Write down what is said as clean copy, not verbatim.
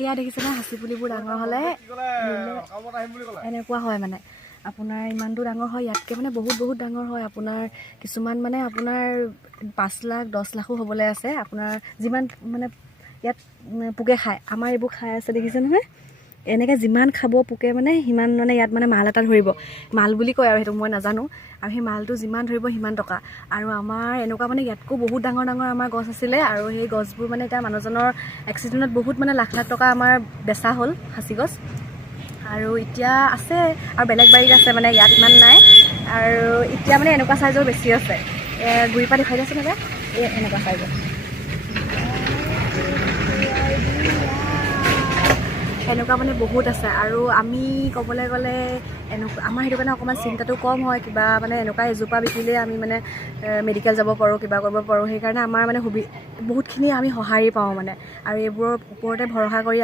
এয়া দেখিছেনে হাঁচি পুলিবোৰ ডাঙৰ হ'লে এনেকুৱা হয় মানে আপোনাৰ ইমানটো ডাঙৰ হয় ইয়াতকৈ মানে বহুত ডাঙৰ হয় আপোনাৰ কিছুমান মানে আপোনাৰ 5 লাখ 10 লাখো হ'বলৈ আছে আপোনাৰ যিমান মানে ইয়াত পোকে খায় আমাৰ এইবোৰ খাই আছে দেখিছে নহয় এনেকৈ যিমান খাব পোকে মানে সিমান মানে ইয়াত মানে মাল এটা ধৰিব মাল বুলি কয় আৰু সেইটো মই নাজানো আৰু সেই মালটো যিমান ধৰিব সিমান টকা আৰু আমাৰ এনেকুৱা মানে ইয়াতকৈ বহুত ডাঙৰ আমাৰ গছ আছিলে আৰু সেই গছবোৰ মানে এতিয়া মানুহজনৰ এক্সিডেণ্টত বহুত মানে লাখ টকা আমাৰ বেচা হ'ল সাঁচি গছ আৰু এতিয়া আছে আৰু বেলেগ বাৰীত আছে মানে ইয়াত ইমান নাই আৰু এতিয়া মানে এনেকুৱা চাইজৰ বেছি আছে গুৰি পৰা দেখুৱাই দিয়াচোন এতিয়া এনেকুৱা চাইজৰ এনেকুৱা মানে বহুত আছে আৰু আমি ক'বলৈ গ'লে এনেকুৱা আমাৰ সেইটো কাৰণে অকণমান চিন্তাটো কম হয় কিবা মানে এনেকুৱা এজোপা বিকিলে আমি মানে মেডিকেল যাব পাৰোঁ কিবা কৰিব পাৰোঁ সেইকাৰণে আমাৰ মানে বহুতখিনি আমি সঁহাৰি পাওঁ মানে আৰু এইবোৰৰ ওপৰতে ভৰসা কৰি